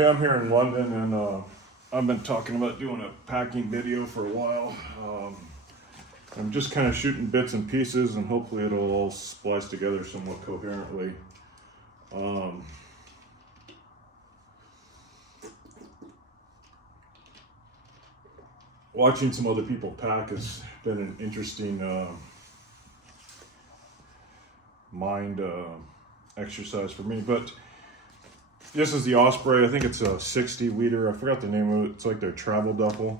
Hey, I'm here in London, and I've been talking about doing a packing video for a while. I'm just kind of shooting bits and pieces, and hopefully it'll all splice together somewhat coherently. Watching some other people pack has been an interesting mind exercise for me, but this is the Osprey. I think it's a 60 liter. I forgot the name of it. It's like their travel duffle.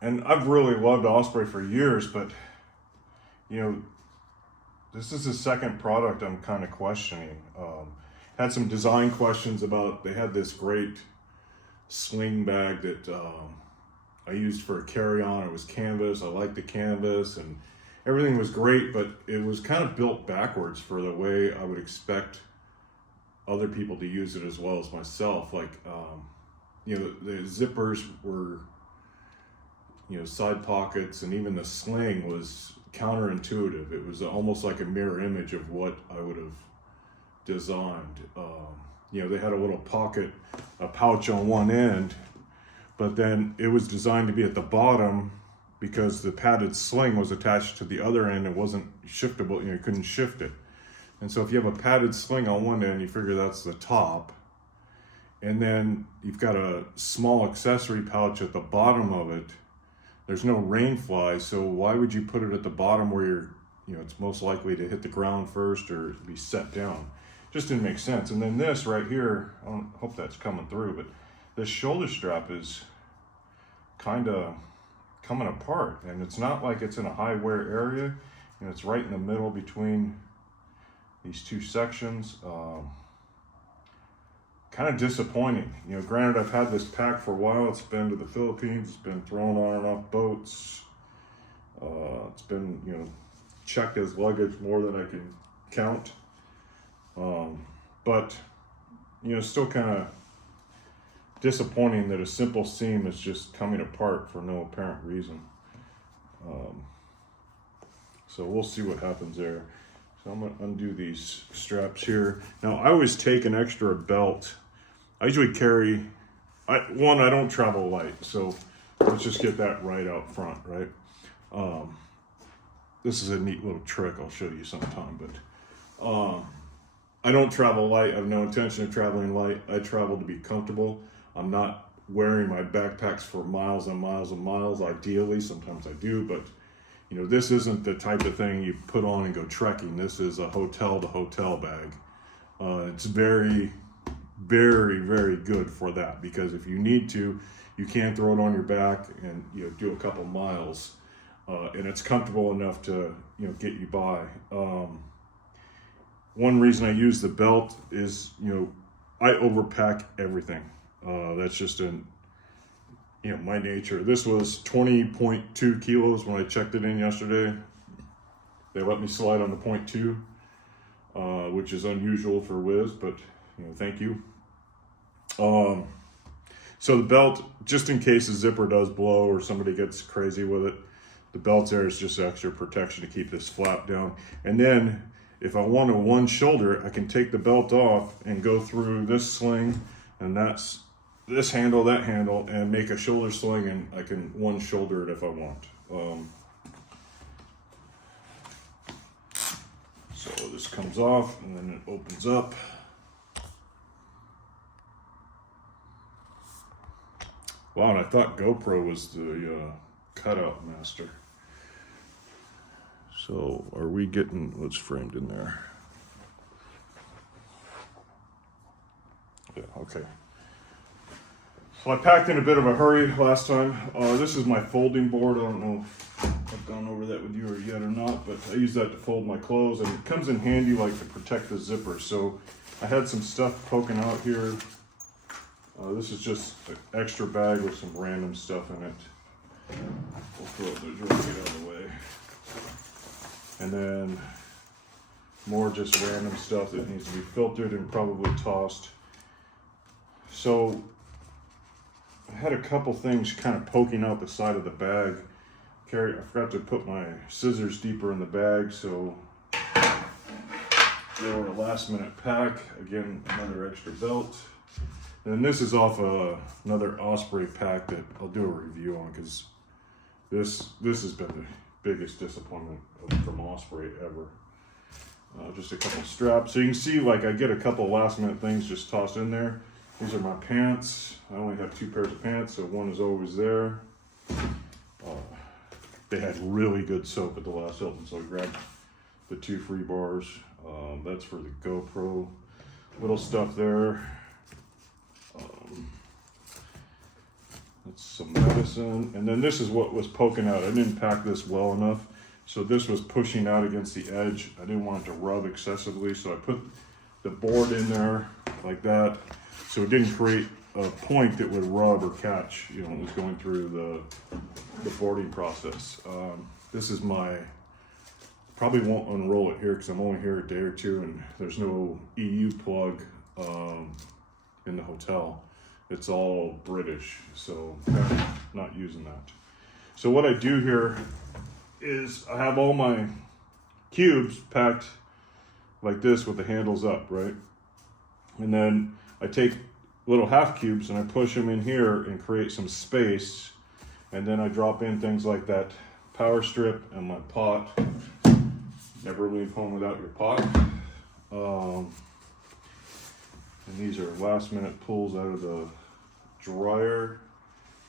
And I've really loved Osprey for years, but you know, this is the second product I'm kind of questioning. Had some design questions about, they had this great sling bag that I used for a carry-on. It was canvas. I liked the canvas and everything was great, but it was kind of built backwards for the way I would expect other people to use it as well as myself. Like, you know, the zippers were, you know, side pockets, and even the sling was counterintuitive. It was almost like a mirror image of what I would have designed. You know, they had a little pocket, a pouch on one end, but then it was designed to be at the bottom because the padded sling was attached to the other end. It wasn't shiftable, you know, you couldn't shift it. And so if you have a padded sling on one end, you figure that's the top. And then you've got a small accessory pouch at the bottom of it. There's no rain fly, so why would you put it at the bottom where you're, you know, it's most likely to hit the ground first or be set down? Just didn't make sense. And then this right here, I hope that's coming through, but this shoulder strap is kind of coming apart, and it's not like it's in a high wear area, and it's right in the middle between these two sections. Kind of disappointing. You know, granted, I've had this pack for a while. It's been to the Philippines. It's been thrown on and off boats. It's been, you know, checked as luggage more than I can count. But, you know, still kind of disappointing that a simple seam is just coming apart for no apparent reason. So we'll see what happens there. So I'm gonna undo these straps here. Now I always take an extra belt. I usually carry, I don't travel light, so let's just get that right out front, right? This is a neat little trick I'll show you sometime, but I don't travel light. I have no intention of traveling light. I travel to be comfortable. I'm not wearing my backpacks for miles and miles and miles. Ideally, sometimes I do, but you know, this isn't the type of thing you put on and go trekking. This is a hotel to hotel bag. It's very, very, very good for that, because if you need to, you can throw it on your back and, you know, do a couple miles, and it's comfortable enough to, you know, get you by. One reason I use the belt is, you know, I overpack everything. That's just an, you know, my nature. This was 20.2 kilos when I checked it in yesterday. They let me slide on the 0.2, which is unusual for Wiz, but you know, thank you. So the belt, just in case the zipper does blow or somebody gets crazy with it, the belt there is just extra protection to keep this flap down. And then if I want a one shoulder, I can take the belt off and go through this sling, and that's this handle, that handle, and make a shoulder sling, and I can one shoulder it if I want. So this comes off and then it opens up. Wow, and I thought GoPro was the cutout master. So are we getting what's framed in there? Yeah, okay. So I packed in a bit of a hurry last time. This is my folding board. I don't know if I've gone over that with you or yet or not, but I use that to fold my clothes, and it comes in handy like to protect the zipper. So I had some stuff poking out here. This is just an extra bag with some random stuff in it. We'll throw those right, get out of the way. And then more just random stuff that needs to be filtered and probably tossed. So I had a couple things kind of poking out the side of the bag. I forgot to put my scissors deeper in the bag, so they were a last minute pack. Again, another extra belt. And this is off another Osprey pack that I'll do a review on, because this has been the biggest disappointment from Osprey ever. Just a couple straps. So you can see, like, I get a couple last minute things just tossed in there. These are my pants. I only have 2 pairs of pants, so one is always there. They had really good soap at the last Hilton, so I grabbed the 2 free bars. That's for the GoPro. Little stuff there. That's some medicine. And then this is what was poking out. I didn't pack this well enough, so this was pushing out against the edge. I didn't want it to rub excessively, so I put the board in there like that, so it didn't create a point that would rub or catch, you know, it was going through the boarding process. This is my, probably won't unroll it here because I'm only here a day or 2, and there's no EU plug in the hotel. It's all British, so I'm not using that. So what I do here is I have all my cubes packed like this with the handles up, right? And then I take little half cubes and I push them in here and create some space. And then I drop in things like that power strip and my pot. Never leave home without your pot. And these are last minute pulls out of the dryer.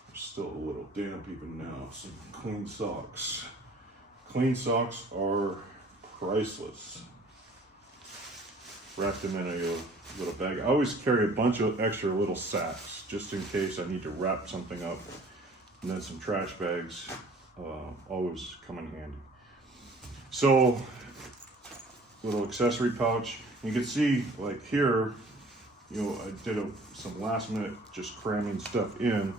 They're still a little damp even now. Some clean socks. Clean socks are priceless. Wrap them in a little bag. I always carry a bunch of extra little sacks just in case I need to wrap something up. And then some trash bags always come in handy. So, little accessory pouch. You can see, like here, you know, I did some last minute just cramming stuff in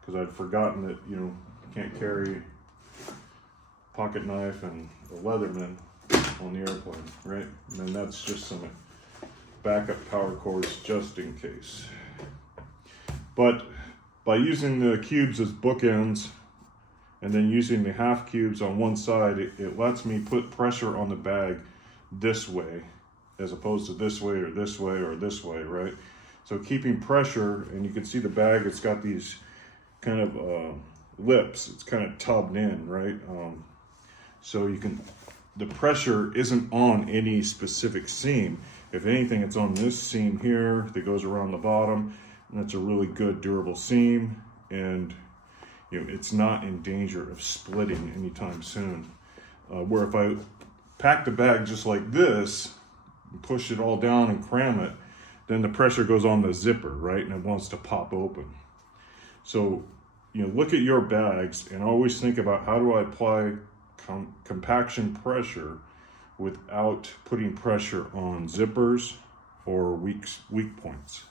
because I'd forgotten that, you know, you can't carry pocket knife and a Leatherman on the airplane, right? And then that's just some backup power cords just in case. But by using the cubes as bookends and then using the half cubes on one side, it lets me put pressure on the bag this way as opposed to this way or this way or this way, right? So keeping pressure, and you can see the bag, it's got these kind of lips, it's kind of tubbed in, right? So you can, the pressure isn't on any specific seam. If anything, it's on this seam here that goes around the bottom, and that's a really good durable seam, and you know, it's not in danger of splitting anytime soon. Where if I pack the bag just like this, and push it all down and cram it, then the pressure goes on the zipper, right? And it wants to pop open. So, you know, look at your bags and always think about, how do I apply compaction pressure without putting pressure on zippers or weak points?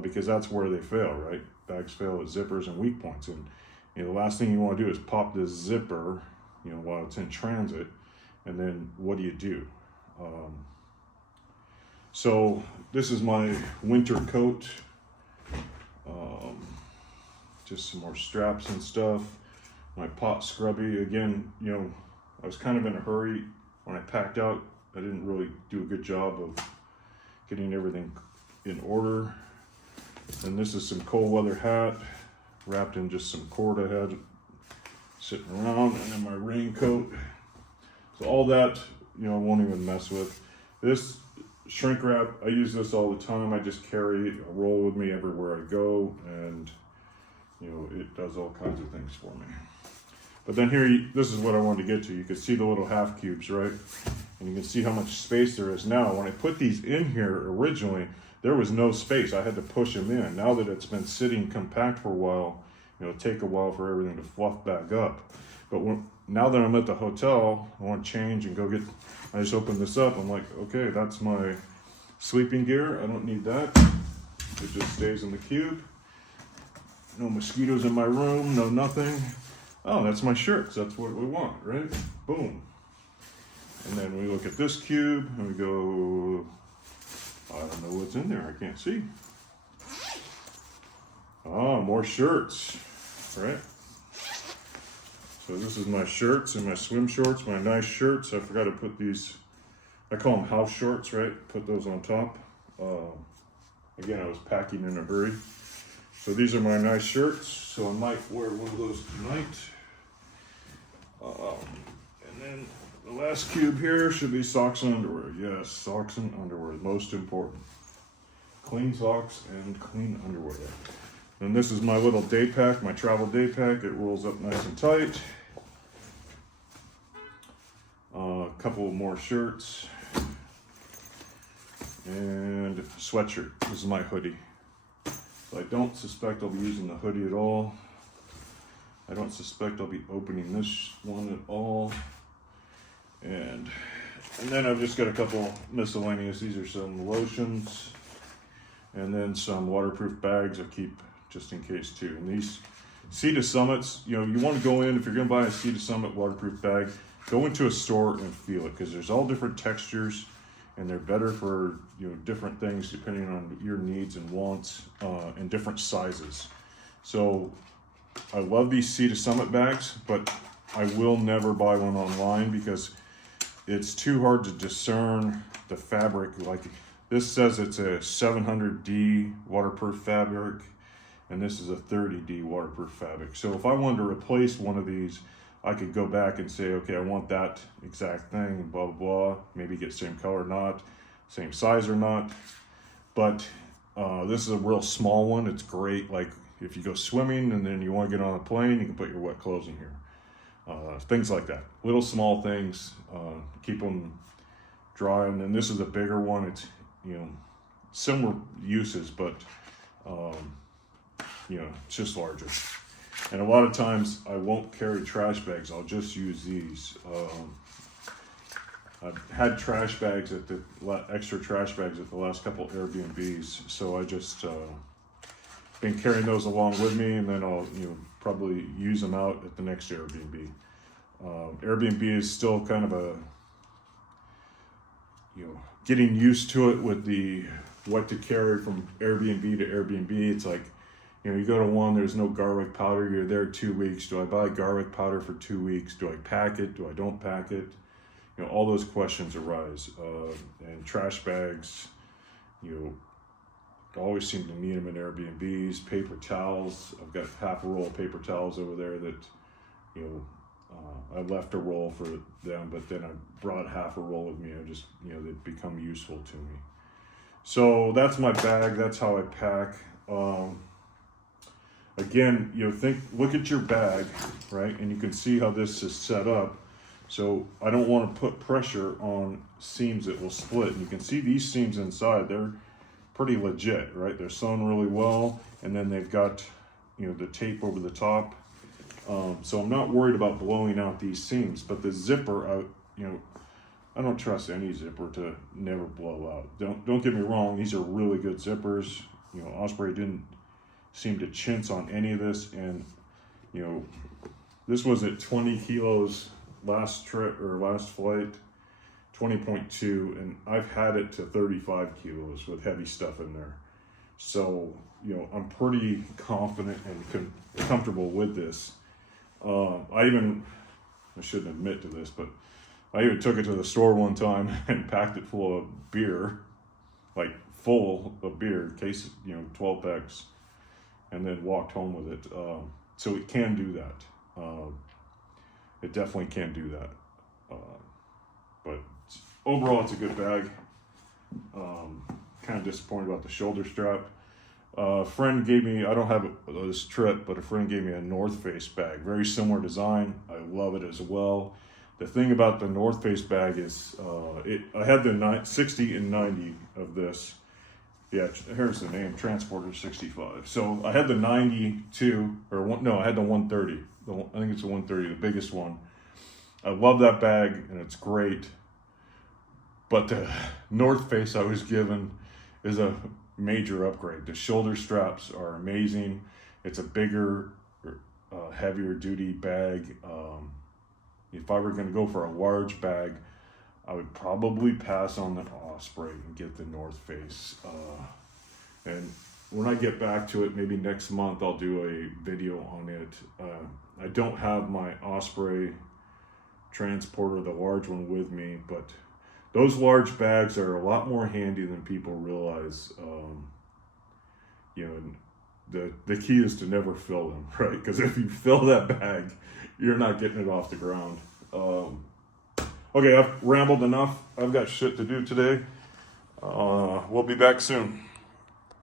Because that's where they fail, right? Bags fail at zippers and weak points. And you know, the last thing you want to do is pop this zipper, you know, while it's in transit, and then what do? So this is my winter coat. Just some more straps and stuff. My pot scrubby, again, you know, I was kind of in a hurry when I packed out. I didn't really do a good job of getting everything in order. And this is some cold weather hat wrapped in just some cord I had sitting around, and then my raincoat. So all that, you know, I won't even mess with. This shrink wrap, I use this all the time. I just carry a roll with me everywhere I go, and you know, it does all kinds of things for me. But then here, this is what I wanted to get to. You can see the little half cubes, right? And you can see how much space there is now. When I put these in here originally, there was no space. I had to push them in. Now that it's been sitting compact for a while, you know, it'll take a while for everything to fluff back up. But now that I'm at the hotel, I want to change and go get, I just opened this up. I'm like, okay, that's my sleeping gear. I don't need that. It just stays in the cube. No mosquitoes in my room, no nothing. Oh, that's my shirts. That's what we want, right? Boom. And then we look at this cube and we go, I don't know what's in there. I can't see. Oh, more shirts, right? So this is my shirts and my swim shorts, my nice shirts. I forgot to put these, I call them house shorts, right? Put those on top. Again, I was packing in a hurry. So these are my nice shirts. So I might wear one of those tonight. And then the last cube here should be socks and underwear. Yes, socks and underwear, most important. Clean socks and clean underwear. And this is my little day pack, my travel day pack. It rolls up nice and tight. A couple more shirts. And sweatshirt. This is my hoodie. So I don't suspect I'll be using the hoodie at all. I don't suspect I'll be opening this one at all. And then I've just got a couple miscellaneous. These are some lotions. And then some waterproof bags I keep just in case too. And these Sea to Summits, you know, you want to go in, if you're going to buy a Sea to Summit waterproof bag, go into a store and feel it, because there's all different textures and they're better for, you know, different things depending on your needs and wants, and different sizes. So I love these Sea to Summit bags, but I will never buy one online because it's too hard to discern the fabric. Like, this says it's a 700D waterproof fabric, and this is a 30D waterproof fabric. So if I wanted to replace one of these, I could go back and say, okay, I want that exact thing, blah, blah, blah. Maybe get same color or not, same size or not. But this is a real small one. It's great, like if you go swimming and then you want to get on a plane, you can put your wet clothes in here. Things like that. Little small things, keep them dry. And then this is a bigger one. It's, you know, similar uses, but you know, it's just larger. And a lot of times I won't carry trash bags. I'll just use these. I've had trash bags at the extra trash bags at the last couple Airbnbs, so I just been carrying those along with me, and then I'll, you know, probably use them out at the next Airbnb. Airbnb is still kind of a, you know, getting used to it with the what to carry from Airbnb to Airbnb. It's like, you know, you go to one, there's no garlic powder, you're there 2 weeks. Do I buy garlic powder for 2 weeks? Do I pack it? Do I don't pack it? You know, all those questions arise. And trash bags, you know, always seem to need them in Airbnbs. Paper towels, I've got half a roll of paper towels over there that, you know, I left a roll for them, but then I brought half a roll with me. I just, you know, they've become useful to me. So that's my bag. That's how I pack. Again, you know, look at your bag, right? And you can see how this is set up. So I don't want to put pressure on seams that will split. And you can see these seams inside, they're pretty legit, right? They're sewn really well. And then they've got, you know, the tape over the top. So I'm not worried about blowing out these seams, but the zipper, you know, I don't trust any zipper to never blow out. Don't get me wrong, these are really good zippers. You know, Osprey didn't seem to chintz on any of this, and you know, this was at 20 kilos last trip or last flight, 20.2, and I've had it to 35 kilos with heavy stuff in there. So, you know, I'm pretty confident and comfortable with this. I shouldn't admit to this, but I even took it to the store one time and packed it full of beer, like full of beer, case, you know, 12 packs, and then walked home with it. So it can do that. It definitely can do that. But overall, it's a good bag. Kind of disappointed about the shoulder strap. A friend gave me, I don't have this trip, but a friend gave me a North Face bag. Very similar design. I love it as well. The thing about the North Face bag is, I had the 60 and 90 of this. Yeah, here's the name, Transporter 65. So I had the 92, I had the 130. I think it's the 130, the biggest one. I love that bag, and it's great. But the North Face I was given is a major upgrade. The shoulder straps are amazing. It's a bigger, heavier duty bag. If I were going to go for a large bag, I would probably pass on the Osprey and get the North Face. And when I get back to it, maybe next month, I'll do a video on it. I don't have my Osprey Transporter, the large one, with me, but those large bags are a lot more handy than people realize. you know, the key is to never fill them, right? Because if you fill that bag, you're not getting it off the ground. Okay, I've rambled enough. I've got shit to do today. We'll be back soon.